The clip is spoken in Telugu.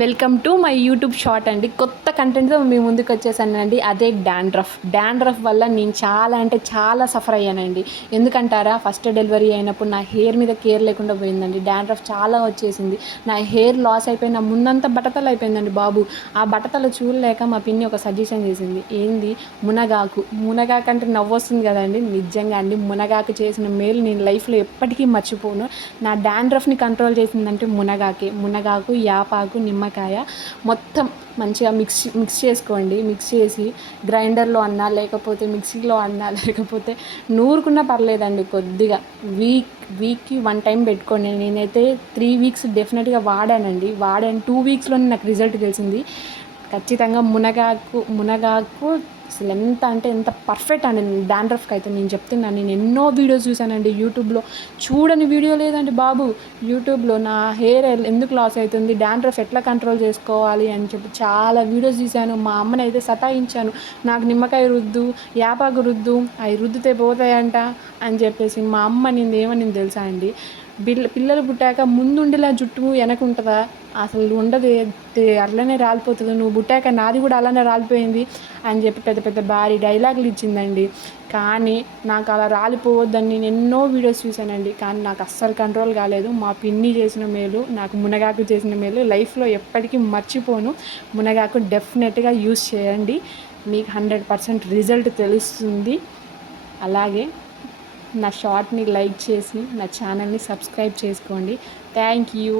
Welcome to my YouTube short అండి. కొత్త కంటెంట్తో మీ ముందుకు వచ్చేసానండి. అదే డాండ్రఫ్ వల్ల నేను చాలా అంటే చాలా సఫర్ అయ్యానండి. ఎందుకంటారా, ఫస్ట్ డెలివరీ అయినప్పుడు నా హెయిర్ మీద కేర్ లేకుండా పోయిందండి. డాండ్రఫ్ చాలా వచ్చేసింది. నా హెయిర్ లాస్ అయిపోయి నా ముందంతా బట్టతలు అయిపోయిందండి బాబు. ఆ బట్టతలు చూడలేక మా పిన్ని ఒక సజెషన్ చేసింది. ఏంది, మునగాకు అంటే నవ్వు వస్తుంది కదండి. నిజంగా అండి, మునగాకు చేసిన మేలు నేను లైఫ్లో ఎప్పటికీ మర్చిపోను. నా డాండ్రఫ్ని కంట్రోల్ చేసిందంటే మునగాకు, యాపాకు, నిమ్మకాయ మొత్తం మంచిగా మిక్స్ చేసుకోండి. మిక్స్ చేసి గ్రైండర్లో అన్నా, లేకపోతే మిక్సీలో అన్నా, లేకపోతే నూరుకున్నా పర్లేదండి. కొద్దిగా వీక్కి 1 టైం పెట్టుకోండి. నేనైతే 3 వీక్స్ డెఫినెట్గా వాడాను. 2 వీక్స్లోనే నాకు రిజల్ట్ తెలిసింది. ఖచ్చితంగా మునగాకు అసలు ఎంత పర్ఫెక్ట్ అండి డాండ్రఫ్కి అయితే. నేను చెప్తున్నాను, నేను ఎన్నో వీడియోస్ చూశానండి యూట్యూబ్లో. చూడని వీడియో లేదండి బాబు యూట్యూబ్లో. నా హెయిర్ ఎందుకు లాస్ అవుతుంది, డాండ్రఫ్ ఎట్లా కంట్రోల్ చేసుకోవాలి అని చెప్పి చాలా వీడియోస్ చూశాను. మా అమ్మని అయితే సతాయించాను, నాకు నిమ్మకాయ రుద్దు, యాపాకు రుద్దు, అవి రుద్దితే పోతాయంట అని చెప్పేసి. మా అమ్మ ఏమని తెలుసా అండి, పిల్లలు పుట్టాక ముందుండిలా జుట్టు వెనక ఉంటుందా, అసలు ఉండదు, అట్లనే రాలిపోతుంది, నువ్వు పుట్టాక నాది కూడా అలానే రాలిపోయింది అని చెప్పి పెద్ద పెద్ద భారీ డైలాగులు ఇచ్చిందండి. కానీ నాకు అలా రాలిపోవద్దని నేను ఎన్నో వీడియోస్ చూశానండి. కానీ నాకు అస్సలు కంట్రోల్ కాలేదు. మా పిన్ని చేసిన మేలు, నాకు మునగాకు చేసిన మేలు లైఫ్లో ఎప్పటికీ మర్చిపోను. మునగాకు డెఫినెట్గా యూస్ చేయండి, మీకు 100% రిజల్ట్ తెలుస్తుంది. అలాగే నా షార్ట్ని లైక్ చేసి నా ఛానల్ని సబ్స్క్రైబ్ చేసుకోండి. Thank you.